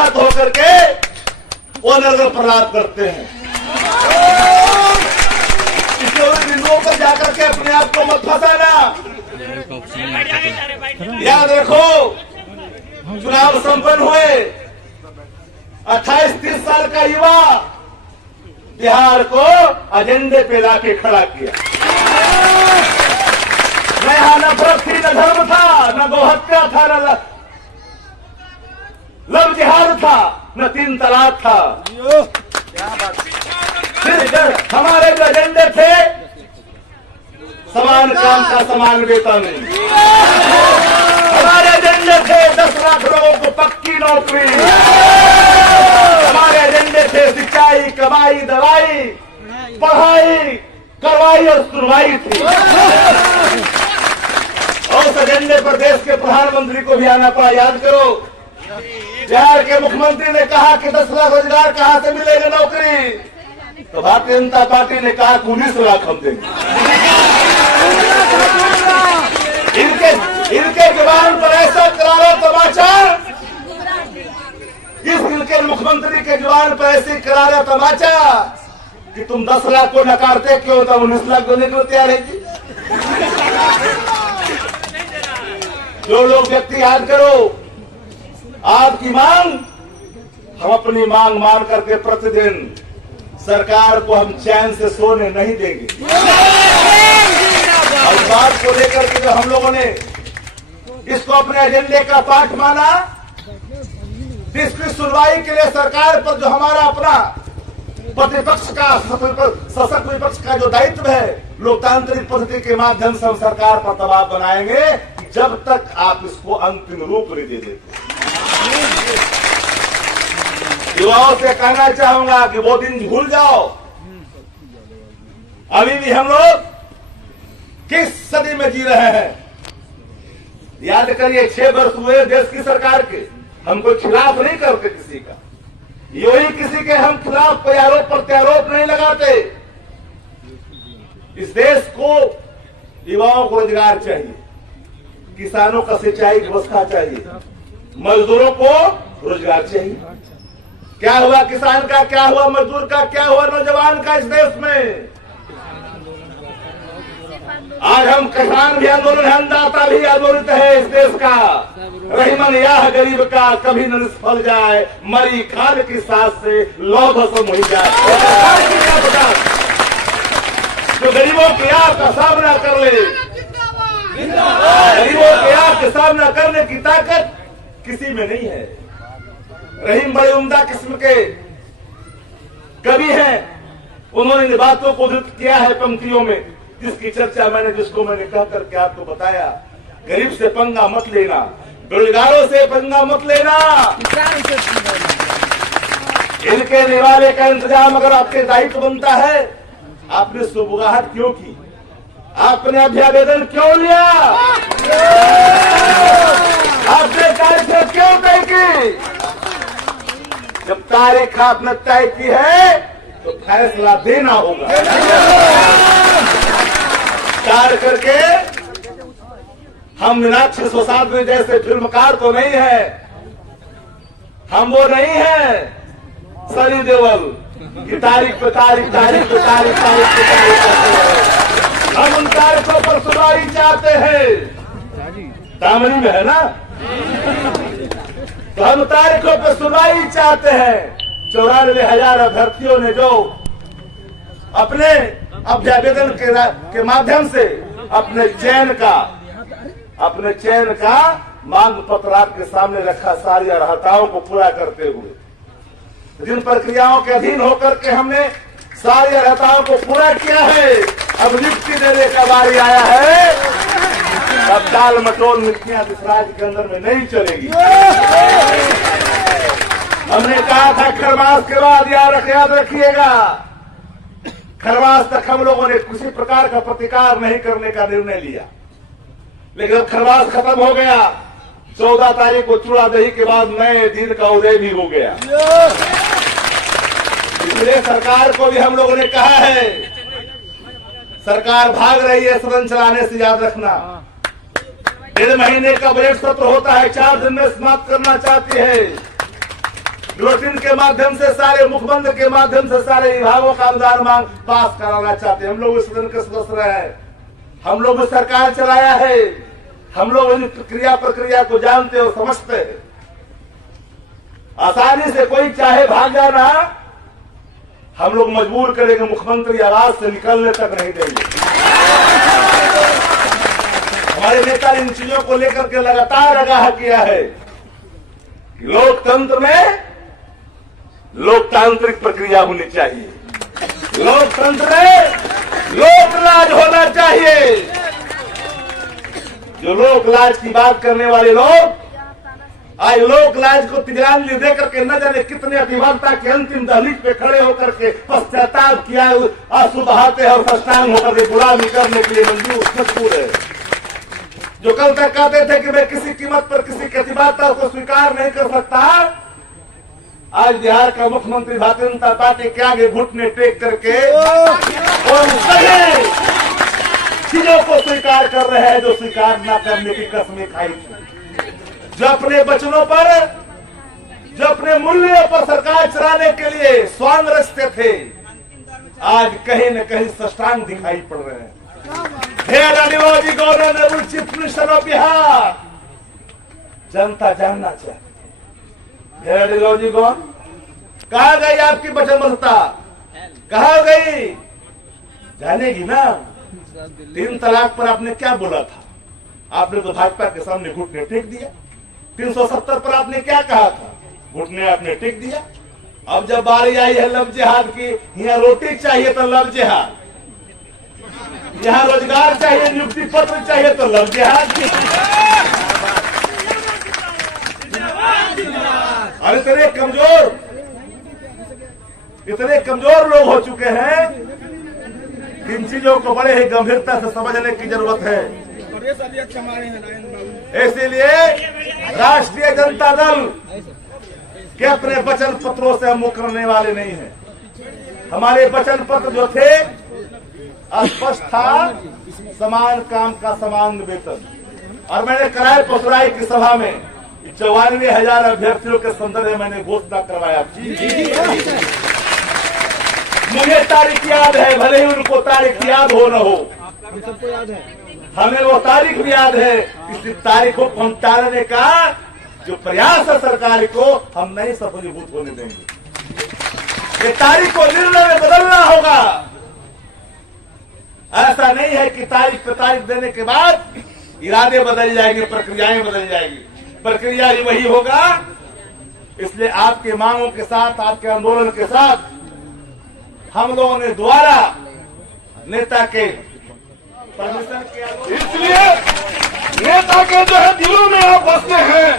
आहत होकर के वो नरक प्रलाप करते हैं। इसलिए उन बिंदुओं पर जाकर के अपने आप को मत फंसाना। याद रखो, चुनाव संपन्न हुए, 28-30 साल का युवा बिहार को एजेंडे पे लाके खड़ा किया। न यहां नफरत थी, न धर्म था, न गोहत्या था, न लव जिहाद था, न 3 तलाक था। हमारे जो एजेंडे थे, समान काम का समान वेतन। हमारे एजेंडे थे 10 लाख लोगों को पक्की नौकरी। हमारे एजेंडे थे सिंचाई, कमाई, दवाई, पढ़ाई, करवाई और सुनवाई थी। और उस एजेंडे पर देश के प्रधानमंत्री को भी आना पड़ा। याद करो, बिहार के मुख्यमंत्री ने कहा कि 10 लाख रोजगार कहां से मिलेगा नौकरी, तो भारतीय जनता पार्टी ने कहा कि 19 लाख हम देंगे। इनके जवान पर ऐसा करारा तमाचा, इनके मुख्यमंत्री के जवान पर ऐसी करारा तमाचा कि तुम 10 लाख को नकारते क्यों, तो 19 लाख देने के लिए तैयार है जी। जो लोग व्यक्ति याद करो, आपकी मांग हम अपनी मांग मान करके प्रतिदिन सरकार को हम चैन से सोने नहीं देंगे। और बात को लेकर के जो हम लोगों ने इसको अपने एजेंडे का पार्ट माना, जिसकी सुनवाई के लिए सरकार पर जो हमारा अपना प्रतिपक्ष का, सशक्त विपक्ष का जो दायित्व है, लोकतांत्रिक पद्धति के माध्यम से हम सरकार पर दबाव बनाएंगे जब तक आप इसको अंतिम रूप नहीं दे देते। युवाओं से कहना चाहूंगा कि वो दिन भूल जाओ। अभी भी हम लोग किस सदी में जी रहे हैं, याद करिए। 6 वर्ष हुए देश की सरकार के, हम कोई खिलाफ नहीं करते किसी का, यो ही किसी के हम खिलाफ कोई आरोप प्रत्यारोप नहीं लगाते। इस देश को युवाओं को रोजगार चाहिए, किसानों का सिंचाई व्यवस्था चाहिए, मजदूरों को रोजगार चाहिए। क्या हुआ किसान का, क्या हुआ मजदूर का, क्या हुआ नौजवान का इस देश में? आज हम किसान भी आंदोलन है, अन्नदाता भी आंदोलित है इस देश का। रहीमन यह गरीब का कभी न निष्फल जाए, मरी खाल की सांस से लौ भस्म हो जाए। जो गरीबों की आग का सामना कर ले, गरीबों की आग का सामना करने की ताकत किसी में नहीं है। रहीम बड़े उम्दा किस्म के कवि हैं, उन्होंने बातों को उद्धृत किया है पंक्तियों में, जिसकी चर्चा जिसको मैंने कह करके आपको बताया। गरीब से पंगा मत लेना, बेरोजगारों से पंगा मत लेना, इनके निवाले का इंतजाम अगर आपके दायित्व बनता है। आपने सुबुगाहट क्यों की, आपने अभ्यावेदन क्यों लिया, आपने तारीख क्यों तय की? जब तारीख आपने तय की है तो फैसला देना होगा। कार्य करके हम मीनाक्षी सोसादवी जैसे फिल्मकार तो नहीं है, हम वो नहीं है सनी देओल की तारीख पे तारीख, तारीख पे तारीख, तारीख पे तारीख। हम उन तारीखों पर सुनवाई चाहते हैं। दामनी में है ना, तो हम तारीखों पर सुनवाई चाहते हैं। 94,000 अभ्यर्थियों ने जो अपने अभ्यावेदन के माध्यम से अपने चयन का मांग पत्र आपके सामने रखा, सारी अर्हताओं को पूरा करते हुए जिन प्रक्रियाओं के अधीन होकर के हमने सारी अर्हताओं को पूरा किया है, अब नियुक्ति देने का बारी आया है। अब टाल मटोल नीतियां इस राज्य के अंदर में नहीं चलेगी। हमने कहा था खरमास के बाद याद रखिएगा, खरमास तक हम लोगों ने किसी प्रकार का प्रतिकार नहीं करने का निर्णय लिया, लेकिन अब खरमास खत्म हो गया। 14 तारीख को चूड़ादही के बाद नए दिन का उदय भी हो गया। इसलिए सरकार को भी हम लोगों ने कहा है, सरकार भाग रही है सदन चलाने से, याद रखना। 1.5 महीने का बजट सत्र होता है, 4 दिन में समाप्त करना चाहती है। ग्लोटिन के माध्यम से सारे मुखबंद के माध्यम से सारे विभागों का अनुदान मांग पास कराना चाहते हैं। हम लोग इस सदन के सदस्य रहे हैं, हम लोग सरकार चलाया है, हम लोग क्रिया प्रक्रिया को जानते और समझते हैं। आसानी से कोई चाहे भाग जाना, हम लोग मजबूर करेंगे, मुख्यमंत्री आवाज से निकलने तक नहीं देंगे। हमारे नेता इन चीजों को लेकर के लगातार आगाह किया है कि लोकतंत्र में लोकतांत्रिक प्रक्रिया होनी चाहिए, लोकतंत्र में लोकराज होना चाहिए। जो लोकराज की बात करने वाले लोग आज लोकराज को तिजलांजलि देकर के न जाने कितने अतिवार्ता के अंतिम दहलीज पे खड़े होकर के पश्चाताप किया, आंसू बहाते हैं और साष्टांग होकर के गुलामी करने के लिए मजबूर है। जो कल तक कहते थे कि मैं किसी कीमत पर किसी की अतिवार्ता को स्वीकार नहीं कर सकता, आज बिहार का मुख्यमंत्री भारतीय जनता पार्टी के आगे घुटने टेक करके और सभी चीजों को स्वीकार कर रहे हैं जो स्वीकार न करने की कसमें खाई थी। जो अपने वचनों पर, जो अपने मूल्यों पर सरकार चलाने के लिए स्वांग रचते थे, आज कहीं न कहीं साष्टांग दिखाई पड़ रहे हैं। Ideology governor chief minister of Bihar, जनता जानना चाहती है आइडियोलॉजी कौन, कहा गई आपकी वचनबद्धता, कहा गई, जानेगी ना। 3 तलाक पर आपने क्या बोला था? आपने तो भाजपा के सामने घुटने टेक दिया। 370 पर आपने क्या कहा था? घुटने आपने टेक दिया। अब जब बारी आई है लव जिहाद की, यहाँ रोटी चाहिए तो लव जिहाद, यहाँ रोजगार चाहिए, नियुक्ति पत्र चाहिए तो लव जिहाद। और इतने कमजोर लोग हो चुके हैं कि इन चीजों को बड़े ही गंभीरता से समझने की जरूरत है। इसीलिए राष्ट्रीय जनता दल के अपने वचन पत्रों से हम मुकरने वाले नहीं हैं। हमारे वचन पत्र जो थे स्पष्ट था, समान काम का समान वेतन। और मैंने कराए पसराई की सभा में 94,000 अभ्यर्थियों के संदर्भ में मैंने घोषणा करवाया। मुझे तारीख याद है, भले ही उनको तारीख याद हो न हो, सबको याद है, हमें वो तारीख भी याद है। इस तारीखों को हम टालने का जो प्रयास है सरकार को, हम नहीं सफलीभूत होने देंगे। ये तारीख को निर्णय में बदलना होगा। ऐसा नहीं है कि तारीख पे तारीख देने के बाद इरादे बदल जाएंगे, प्रक्रियाएं बदल जाएंगी। प्रक्रिया ही वही होगा। इसलिए आपके मांगों के साथ, आपके आंदोलन के साथ हम लोगों ने दोबारा नेता के परमिशन किया। इसलिए नेता के जो है दिलों में आप बसते हैं।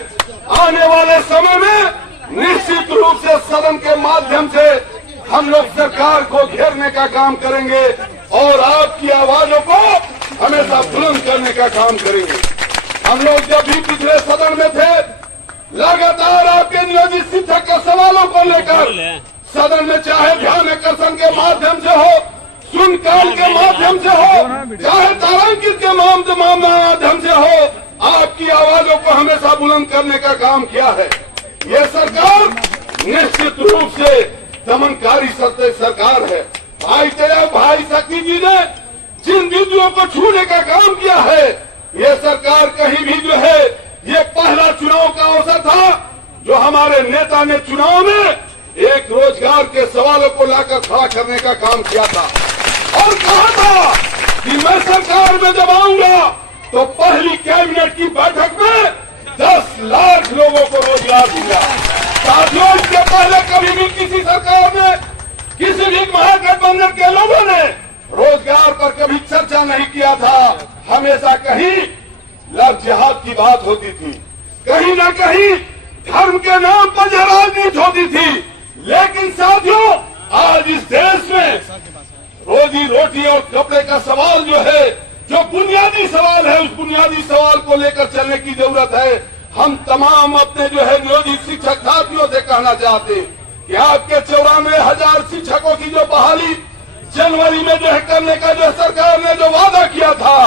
आने वाले समय में निश्चित रूप से सदन के माध्यम से हम लोग सरकार को घेरने का काम करेंगे और आपकी आवाजों को हमेशा बुलंद करने का काम करेंगे। हम लोग जब भी पिछले सदन में थे, लगातार आपके नियोजित शिक्षक के सवालों को लेकर सदन में, चाहे ध्यान आकर्षण के माध्यम से हो, सुनकाल के माध्यम से हो, चाहे तारांकित के माध्यम से हो, आपकी आवाजों को हमेशा बुलंद करने का काम किया है। ये सरकार निश्चित रूप से दमनकारी सरकार है। भाई शक्ति जी ने जिन बिंदुओं को छूने का काम किया है, ये सरकार कहीं भी जो है, ये पहला चुनाव का अवसर था जो हमारे नेता ने चुनाव में एक रोजगार के सवालों को लाकर खड़ा करने का काम किया था और कहा था कि मैं सरकार में जब आऊंगा तो पहली कैबिनेट की बैठक में 10 लाख लोगों को रोजगार दूंगा। साथियों, इसके पहले कभी भी किसी सरकार ने, किसी भी महागठबंधन के लोगों ने रोजगार पर कभी चर्चा नहीं किया था। हमेशा कहीं लव जिहाद की बात होती थी, कहीं न कहीं धर्म के नाम पर यह राजनीति होती थी। लेकिन साथियों, आज इस देश में रोजी रोटी और कपड़े का सवाल जो है, जो बुनियादी सवाल है, उस बुनियादी सवाल को लेकर चलने की जरूरत है। हम तमाम अपने जो है नियोजित शिक्षक साथियों से कहना चाहते हैं कि आपके 94,000 शिक्षकों की जो बहाली जनवरी में जो है करने का जो सरकार ने जो वादा किया था,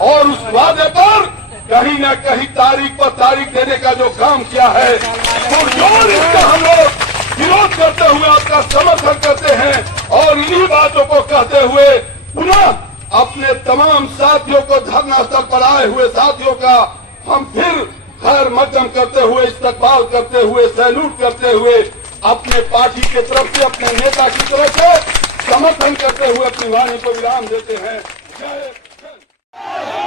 और उस वादे पर कहीं न कहीं तारीख पर तारीख देने का जो काम किया है, तो जो इसका हम लोग करते हुए आपका समर्थन करते हैं और इन्हीं बातों को कहते हुए पुनः अपने तमाम साथियों को धरना स्थल पर आए हुए साथियों का हम फिर खैर मकदम करते हुए, इस्तकबाल करते हुए, सैल्यूट करते हुए अपने पार्टी की तरफ से, अपने नेता की तरफ से समर्थन करते हुए अपनी वाणी को विराम देते हैं। जय हिंद।